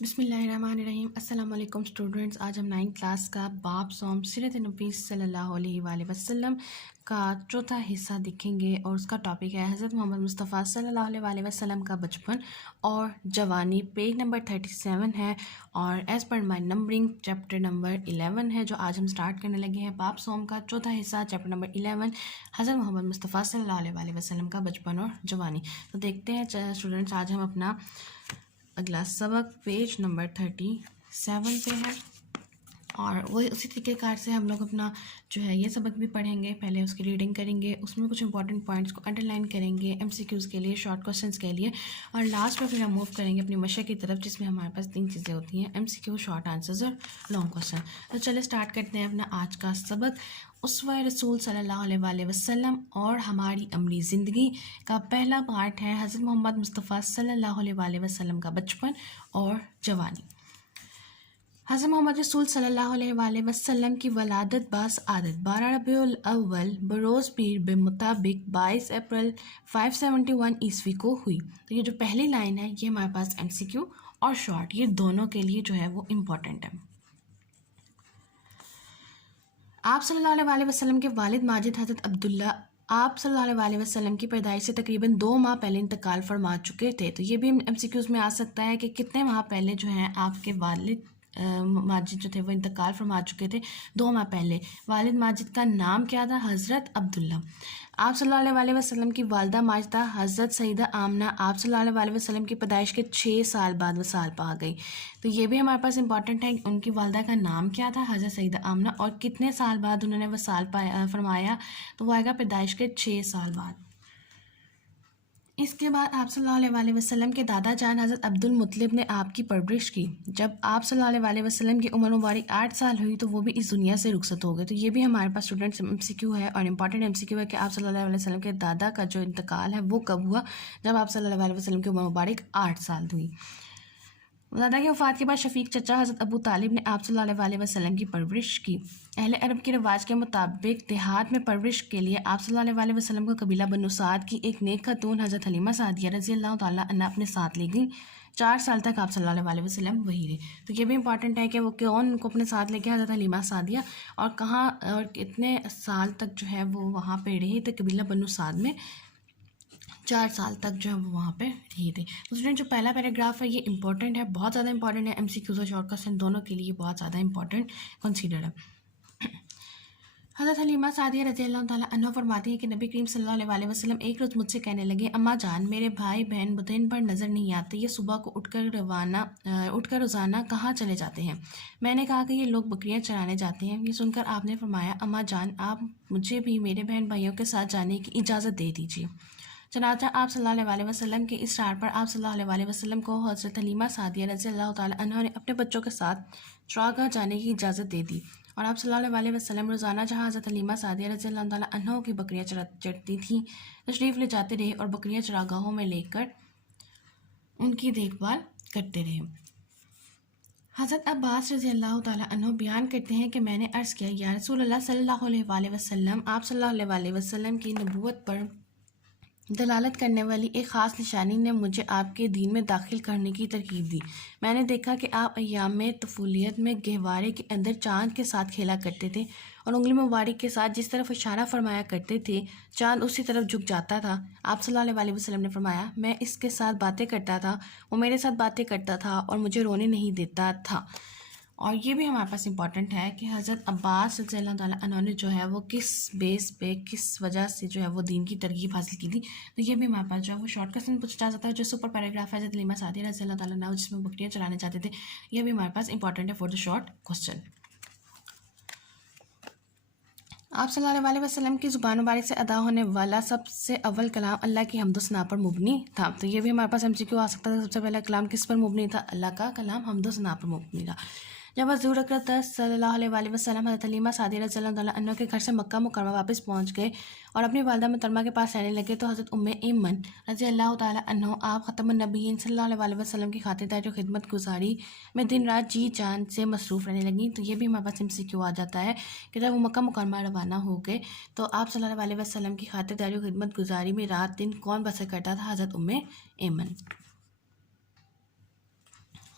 بسم اللہ الرحمن الرحیم۔ السلام علیکم اسٹوڈنٹس، آج ہم 9 کلاس کا باب سوم سیرت نبی صلی اللہ علیہ وآلہ وسلم کا چوتھا حصہ دیکھیں گے، اور اس کا ٹاپک ہے حضرت محمد مصطفیٰ صلی اللہ علیہ وآلہ وسلم کا بچپن اور جوانی۔ پیج نمبر 37 ہے، اور ایز پر مائی نمبرنگ چیپٹر نمبر 11 ہے جو آج ہم سٹارٹ کرنے لگے ہیں۔ باب سوم کا چوتھا حصہ چیپٹر نمبر 11، حضرت محمد مصطفیٰ صلی اللہ علیہ وآلہ وسلم کا بچپن اور جوانی۔ تو دیکھتے ہیں اسٹوڈنٹس، آج ہم اپنا اگلا سبق پیج نمبر 37 پہ ہے، اور وہ اسی طریقہ کار سے ہم لوگ اپنا جو ہے یہ سبق بھی پڑھیں گے۔ پہلے اس کی ریڈنگ کریں گے، اس میں کچھ انپورٹنٹ پوائنٹس کو انڈر لائن کریں گے ایم سی کیوز کے لیے، شارٹ کوسچنس کے لیے، اور لاسٹ میں پھر ہم موو کریں گے اپنی مشق کی طرف، جس میں ہمارے پاس 3 چیزیں ہوتی ہیں: ایم سی کیو، شارٹ آنسرز اور لانگ کوسچن۔ تو چلے اسٹارٹ کرتے ہیں اپنا آج کا سبق۔ اسوہ رسول صلی اللہ علیہ وآلہ وسلم اور ہماری عملی زندگی کا پہلا پارٹ ہے حضرت محمد مصطفیٰ صلی اللہ علیہ وآلہ وسلم کا بچپن اور جوانی۔ حضرت محمد رسول صلی اللہ علیہ وآلہ وسلم کی ولادت باسعادت 12 ربیع الاول بروز پیر بمطابق 22 اپریل 571 عیسوی کو ہوئی۔ تو یہ جو پہلی لائن ہے یہ ہمارے پاس ایم سی کیو اور شارٹ، یہ دونوں کے لیے جو ہے وہ امپورٹنٹ ہے۔ آپ صلی اللہ علیہ وآلہ وسلم کے والد ماجد حضرت عبداللہ آپ صلی اللہ علیہ وآلہ وسلم کی پیدائش سے تقریباً 2 ماہ پہلے انتقال فرما چکے تھے۔ تو یہ بھی ایم سی کیوز میں آ سکتا ہے کہ کتنے ماہ پہلے جو ہیں آپ کے والد ماجد جو تھے وہ انتقال فرما چکے تھے؟ 2 ماہ پہلے۔ والد ماجد کا نام کیا تھا؟ حضرت عبداللہ۔ آپ صلی اللہ علیہ وآلہ وسلم کی والدہ ماجدہ حضرت سیدہ آمنہ آپ صلی اللہ علیہ وآلہ وسلم کی پیدائش کے 6 سال بعد وصال پا گئی۔ تو یہ بھی ہمارے پاس امپورٹنٹ ہے، ان کی والدہ کا نام کیا تھا؟ حضرت سیدہ آمنہ، اور کتنے سال بعد انہوں نے وصال فرمایا؟ تو وہ آئے گا پیدائش کے 6 سال بعد۔ اس کے بعد آپ صلی اللہ علیہ وآلہ وسلم کے دادا جان حضرت عبد المطلب نے آپ کی پرورش کی۔ جب آپ صلی اللہ علیہ وآلہ وسلم کی عمر مبارک 8 سال ہوئی تو وہ بھی اس دنیا سے رخصت ہو گئے۔ تو یہ بھی ہمارے پاس اسٹوڈنٹس ایم سی کیو ہے، اور امپورٹنٹ ایم سی کیو ہے کہ آپ صلی اللہ علیہ وسلم کے دادا کا جو انتقال ہے وہ کب ہوا؟ جب آپ صلی اللہ علیہ وسلم کی عمر مبارک 8 سال ہوئی۔ دادا کی وفات کے بعد شفیق چچا حضرت ابو طالب نے آپ صلی اللہ علیہ وآلہ وسلم کی پرورش کی۔ اہل عرب کے رواج کے مطابق دیہات میں پرورش کے لیے آپ صلی اللہ علیہ وآلہ وسلم کو قبیلہ بنو سعد کی ایک نیک خاتون حضرت حلیمہ سعدیہ رضی اللہ تعالیٰ عنہ اپنے ساتھ لے گئی۔ 4 سال تک آپ صلی اللہ علیہ وآلہ وسلم وہی رہے۔ تو یہ بھی امپورٹنٹ ہے کہ وہ کون ان کو اپنے ساتھ لے کے حضرت حلیمہ سعدیہ، اور کہاں اور کتنے سال تک جو ہے وہ وہاں پہ رہے تھے قبیلہ بنو سعد میں؟ 4 سال تک جو ہے وہ وہاں پہ رہے تھے۔ اسٹوڈنٹ جو پہلا پیراگراف ہے یہ امپورٹنٹ ہے، بہت زیادہ امپورٹنٹ ہے، ایم سی کیوز اور شارٹ کوسچن دونوں کے لیے بہت زیادہ امپورٹنٹ کنسیڈر ہے۔ حضرت حلیمہ سعدیہ رضی اللہ تعالیٰ عنہ فرماتی ہیں کہ نبی کریم صلی اللہ علیہ وسلم ایک روز مجھ سے کہنے لگے: اماں جان، میرے بھائی بہن دن بھر نظر نہیں آتے، یہ صبح کو اٹھ کر روزانہ کہاں چلے جاتے ہیں؟ میں نے کہا کہ یہ لوگ بکریاں چرانے جاتے ہیں۔ یہ سن کر آپ نے فرمایا: اماں جان، آپ مجھے بھی میرے بہن بھائیوں کے ساتھ جانے کی اجازت دے دیجیے۔ چنانچہ آپ صلی اللہ علیہ وسلم کے اصرار پر آپ صلی اللہ علیہ وسلم کو حضرت حلیمہ سعدیہ رضی اللہ تعالیٰ عنہ نے اپنے بچوں کے ساتھ چراگاہ جانے کی اجازت دے دی، اور آپ صلی اللہ علیہ وسلم روزانہ جہاں حضرت حلیمہ سعدیہ رضی اللہ تعالیٰ عنہ کی بکریاں چرتی تھیں تشریف لے جاتے رہے، اور بکریاں چراگاہوں میں لے کر ان کی دیکھ بھال کرتے رہے۔ حضرت عباس رضی اللہ تعالیٰ عنہ بیان کرتے ہیں کہ میں نے عرض کیا: یا رسول اللہ صلی اللہ علیہ وآلہ وسلم، آپ صلی اللہ علیہ وآلہ وسلم کی نبوت پر دلالت کرنے والی ایک خاص نشانی نے مجھے آپ کے دین میں داخل کرنے کی ترغیب دی۔ میں نے دیکھا کہ آپ ایام طفولیت میں گہوارے کے اندر چاند کے ساتھ کھیلا کرتے تھے، اور انگلی مبارک کے ساتھ جس طرف اشارہ فرمایا کرتے تھے چاند اسی طرف جھک جاتا تھا۔ آپ صلی اللہ علیہ وسلم نے فرمایا: میں اس کے ساتھ باتیں کرتا تھا، وہ میرے ساتھ باتیں کرتا تھا اور مجھے رونے نہیں دیتا تھا۔ اور یہ بھی ہمارے پاس امپورٹنٹ ہے کہ حضرت عباس رضی اللہ تعالیٰ عنہ نے جو ہے وہ کس بیس پہ کس وجہ سے جو ہے وہ دین کی ترغیب حاصل کی تھی۔ تو یہ بھی ہمارے پاس جو ہے وہ شارٹ کوسچن پوچھا جا سکتا ہے۔ جو سپر پیراگراف ہے حضرت حلیمہ سعدیہ رضی اللہ تعالیٰ عنہ جس میں بکریاں چلانے جاتے تھے، یہ بھی ہمارے پاس امپورٹنٹ ہے فور دا شارٹ کوسچن۔ آپ صلی اللہ علیہ وسلم کی زبان مبارک سے ادا ہونے والا سب سے اول کلام اللہ کی حمد و ثنا پر مبنی تھا۔ تو یہ بھی ہمارے پاس ایم سی کیو آ سکتا تھا، سب سے پہلا کلام کس پر مبنی تھا؟ اللہ کا کلام حمد و ثنا پر مبنی تھا۔ جب حضور اکرم صلی اللہ علیہ وآلہ وسلم حضرت حلیمہ سعدیہ رضی اللہ تعالیٰ عنہ کے گھر سے مکہ مکرمہ واپس پہنچ گئے اور اپنی والدہ محترمہ کے پاس رہنے لگے، تو حضرت ام ایمن رضی اللہ تعالیٰ عنہ آپ ختم النبیین صلی اللہ علیہ وسلم کی خاطرداری و خدمت گزاری میں دن رات جی جان سے مصروف رہنے لگیں۔ تو یہ بھی ہمارے پاس ایم سی کیو آ جاتا ہے کہ جب وہ مکہ مکرمہ روانہ ہو گئے تو آپ صلی اللہ علیہ وسلم کی خاطرداری و خدمت گزاری میں رات دن کون بسر کرتا تھا؟ حضرت ام ایمن۔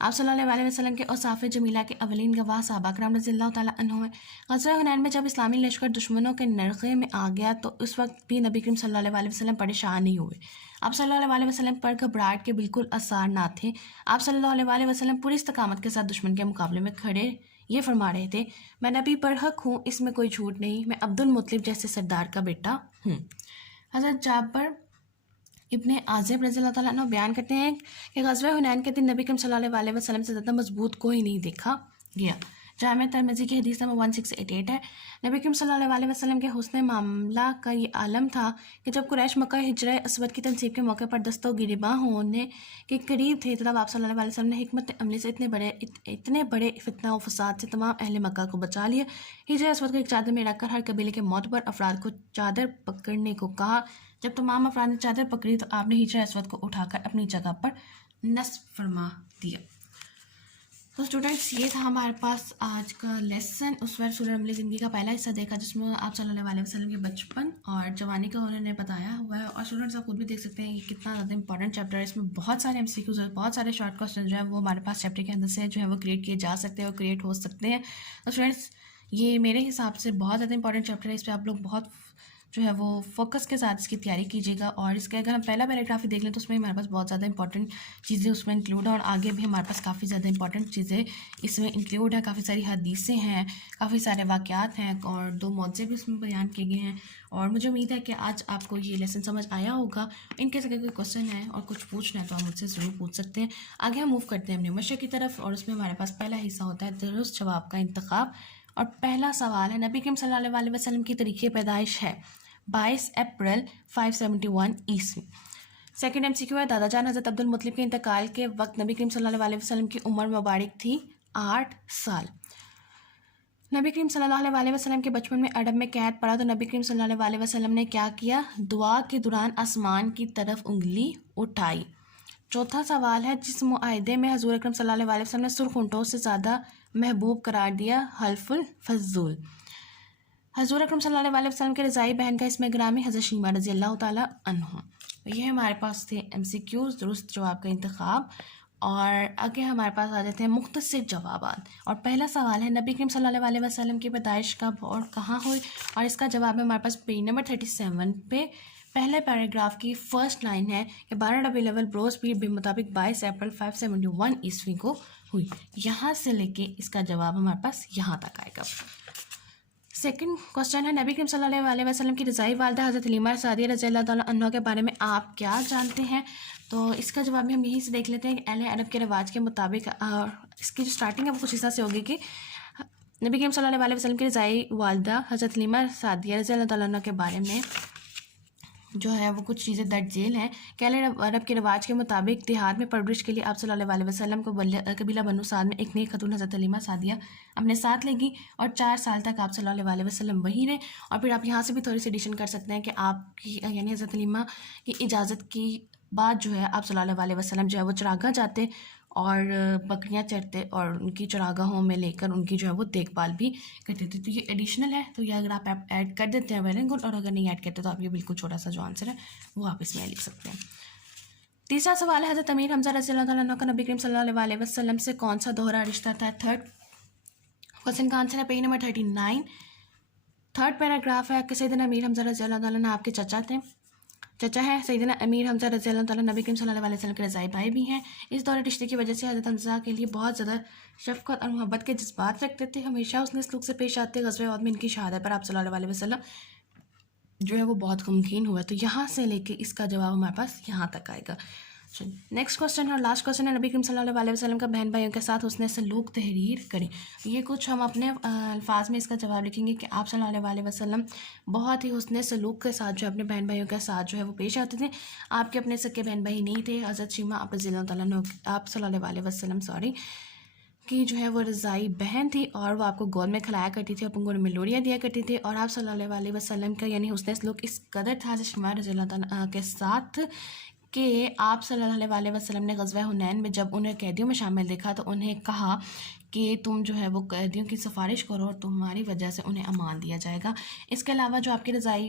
آپ صلی اللہ علیہ وسلم کے اوصاف جمیلہ کے اولین گواہ صحابہ کرام رضی اللہ تعالیٰ عنہ ہیں۔ غزوہ حنین میں جب اسلامی لشکر دشمنوں کے نرغے میں آ گیا تو اس وقت بھی نبی کریم صلی اللہ علیہ وسلم پریشان نہیں ہوئے۔ آپ صلی اللہ علیہ وسلم پر گھبراہٹ کے بالکل آثار نہ تھے۔ آپ صلی اللہ علیہ وسلم پوری استقامت کے ساتھ دشمن کے مقابلے میں کھڑے یہ فرما رہے تھے، میں نبی برحق ہوں، اس میں کوئی جھوٹ نہیں، میں عبد المطلب جیسے سردار کا بیٹا ہوں۔ حضرت جابر ابن عازب رضی اللہ تعالیٰ عنہ بیان کرتے ہیں کہ غزوہ حنین کے دن نبی کریم صلی اللہ علیہ وسلم سے زیادہ مضبوط کوئی نہیں دیکھا گیا۔ جامع ترمذی کی حدیث نمبر 1688 ہے، نبی کریم صلی اللہ علیہ وسلم کے حسن معاملہ کا یہ عالم تھا کہ جب قریش مکہ ہجرہ اسود کی تنصیب کے موقع پر دست و گریباں ہونے کے قریب تھے تب آپ صلی اللہ علیہ وسلم نے حکمت عملی سے اتنے بڑے فتنہ و فساد سے تمام اہل مکہ کو بچا لیا۔ ہجرہ اسود کو ایک چادر میں رکھ کر ہر قبیلے کے معتبر افراد کو چادر پکڑنے کو کہا۔ جب تمام افراد نے چادر پکڑی تو آپ نے ہجرہ اسود کو اٹھا کر اپنی جگہ پر نصب فرما دیا۔ تو اسٹوڈنٹس یہ تھا ہمارے پاس آج کا لیسن۔ اس وقت سورہ عملی زندگی کا پہلا حصہ دیکھا جس میں آپ صلی اللہ علیہ وسلم کے بچپن اور جوانی کا انہوں نے بتایا ہوا ہے، اور اسٹوڈنٹس آپ خود بھی دیکھ سکتے ہیں یہ کتنا زیادہ امپورٹنٹ چیپٹر ہے۔ اس میں بہت سارے MCQs اور بہت سارے شارٹ کوسچن جو ہیں وہ ہمارے پاس چیپٹر کے اندر سے جو ہے وہ کریٹ کیے جا سکتے ہیں اور کریٹ ہو سکتے ہیں۔ تو اسٹوڈنٹس یہ میرے حساب سے بہت زیادہ امپورٹنٹ چیپٹر ہے، اس پہ آپ لوگ بہت جو ہے وہ فوکس کے ساتھ اس کی تیاری کیجیے گا، اور اس کے اگر ہم پہلا پیراگراف ہی دیکھ لیں تو اس میں ہمارے پاس بہت زیادہ امپورٹنٹ چیزیں اس میں انکلوڈ ہیں، اور آگے بھی ہمارے پاس کافی زیادہ امپورٹنٹ چیزیں اس میں انکلوڈ ہیں، کافی ساری حدیثیں ہیں، کافی سارے واقعات ہیں، اور 2 موضوع بھی اس میں بیان کیے گئے ہیں۔ اور مجھے امید ہے کہ آج آپ کو یہ لیسن سمجھ آیا ہوگا۔ ان کیس اگر کوئی کوشچن ہے اور کچھ پوچھنا ہے تو آپ مجھ سے ضرور پوچھ سکتے ہیں۔ آگے ہم موو کرتے ہیں اپنے مشق کی طرف، اور اس میں ہمارے پاس پہلا حصہ ہوتا ہے درست جواب کا انتخاب، اور پہلا سوال ہے نبی کریم صلی اللہ علیہ وسلم کی تاریخ پیدائش ہے 22 اپریل 571 عیسوی۔ سیکنڈ MCQ ہے، دادا جان حضرت عبد المطلب کے انتقال کے وقت نبی کریم صلی اللہ علیہ وسلم کی عمر مبارک تھی 8 سال۔ نبی کریم صلی اللہ علیہ وسلم کے بچپن میں اڈب میں قید پڑا تو نبی کریم صلی اللہ علیہ وسلم نے کیا کیا؟ دعا کے دوران آسمان کی طرف انگلی اٹھائی۔ چوتھا سوال ہے، جس معاہدے میں حضور اکرم صلی اللہ علیہ وسلم نے سرخ اونٹوں سے زیادہ محبوب قرار دیا؟ حلف الفضول۔ حضور اکرم صلی اللہ علیہ وسلم کے رضائی بہن کا اسم گرامی حضرت شیمہ رضی اللہ تعالیٰ عنہ۔ یہ ہمارے پاس تھے MCQs درست جواب کا انتخاب، اور آگے ہمارے پاس آ جاتے ہیں مختصر جوابات۔ اور پہلا سوال ہے نبی کریم صلی اللہ علیہ وسلم کی پیدائش کب اور کہاں ہوئی؟ اور اس کا جواب ہے ہمارے پاس پیج نمبر 37 پہ پہلے پیراگراف کی فرسٹ لائن ہے کہ 12 ربیع الاول بروز پیریڈ کے مطابق 22 اپریل 571 عیسوی کو ہوئی۔ یہاں سے لے کے اس کا جواب ہمارے پاس یہاں تک آئے گا۔ سیکنڈ کوسچن ہے، نبی کریم صلی اللہ علیہ وسلم کی رضائی والدہ حضرت حلیمہ سعدیہ رضی اللہ تعالیٰ عنہ کے بارے میں آپ کیا جانتے ہیں؟ تو اس کا جواب بھی ہم یہیں سے دیکھ لیتے ہیں کہ اہل عرب کے رواج کے مطابق، اور اس کی جو اسٹارٹنگ ہے وہ کچھ اس طرح سے ہوگی کہ نبی کریم صلی اللہ علیہ وسلم کی رضائی والدہ حضرت حلیمہ سعدیہ رضی اللہ تعالیٰ عنہ کے بارے میں جو ہے وہ کچھ چیزیں درج ذیل ہیں کہ اہل عرب کے رواج کے مطابق دیہات میں پرورش کے لیے آپ صلی اللہ علیہ وسلم کو قبیلہ بنو سعد میں ایک نیک خاتون حضرت حلیمہ سعدیہ اپنے ساتھ لے گی، اور 4 سال تک آپ صلی اللہ علیہ وسلم وہیں رہے۔ اور پھر آپ یہاں سے بھی تھوڑی سی ایڈیشن کر سکتے ہیں کہ آپ کی یعنی حضرت حلیمہ کی اجازت کی بعد جو ہے آپ صلی اللہ علیہ وسلم جو ہے وہ چراگاہ جاتے اور بکریاں چرتے، اور ان کی چراگاہوں میں لے کر ان کی جو ہے وہ دیکھ بھال بھی کرتے تھے۔ تو یہ ایڈیشنل ہے، تو یہ اگر آپ ایڈ کر دیتے ہیں ویل اینڈ گڈ، اور اگر نہیں ایڈ کرتے تو آپ یہ بالکل چھوٹا سا جو آنسر ہے وہ آپ اس میں لکھ سکتے ہیں۔ تیسرا سوال ہے، حضرت امیر حمزہ رضی اللہ تعالیٰ عنہ کا نبی کریم صلی اللہ علیہ وسلم سے کون سا دوہرا رشتہ تھا؟ تھرڈ کوسچن کا آنسر ہے پیج نمبر 39۔ تھرڈ پیراگراف ہے کہ سیدنا امیر حمزہ رضی اللہ تعالیٰ عنہ آپ کے چچا ہے۔ سیدنا امیر حمزہ رضی اللہ تعالیٰ نبی کریم صلی اللہ علیہ وسلم کے رضائی بھائی بھی ہیں۔ اس دور رشتے کی وجہ سے حضرت حمزہ کے لیے بہت زیادہ شفقت اور محبت کے جذبات رکھتے تھے، ہمیشہ اس نے سلوک سے پیش آتے۔ غزوہ احد میں ان کی شہادت پر آپ صلی اللہ علیہ وسلم جو ہے وہ بہت غمگین ہوا۔ تو یہاں سے لے کے اس کا جواب ہمارے پاس یہاں تک آئے گا۔ نیکسٹ کوسچن اور لاسٹ کوسچن ہے، نبی کریم صلی اللہ علیہ وسلم کا بہن بھائیوں کے ساتھ حسن سلوک تحریر کریں۔ یہ کچھ ہم اپنے الفاظ میں اس کا جواب لکھیں گے کہ آپ صلی اللہ علیہ وسلم بہت ہی حسن سلوک کے ساتھ جو ہے اپنے بہن بھائیوں کے ساتھ جو ہے وہ پیش آتے تھے۔ آپ کے اپنے سکے بہن بھائی نہیں تھے۔ حضرت شیمہ آپ رضی اللہ تعالیٰ عنہ آپ صلی اللہ علیہ وسلم کی جو ہے وہ رضائی بہن تھی، اور وہ آپ کو گود میں کھلایا کرتی تھی اور پنگور میں لوڑیاں دیا کرتی تھی، اور آپ صلی اللہ علیہ وسلم کا یعنی حسن سلوک اس قدر تھا حضرت شیمہ رضی اللہ تعالیٰ کے ساتھ کہ آپ صلی اللہ علیہ وسلم نے غزوہ حنین میں جب انہیں قیدیوں میں شامل دیکھا تو انہیں کہا کہ تم جو ہے وہ قیدیوں کی سفارش کرو اور تمہاری وجہ سے انہیں امان دیا جائے گا۔ اس کے علاوہ جو آپ کی رضائی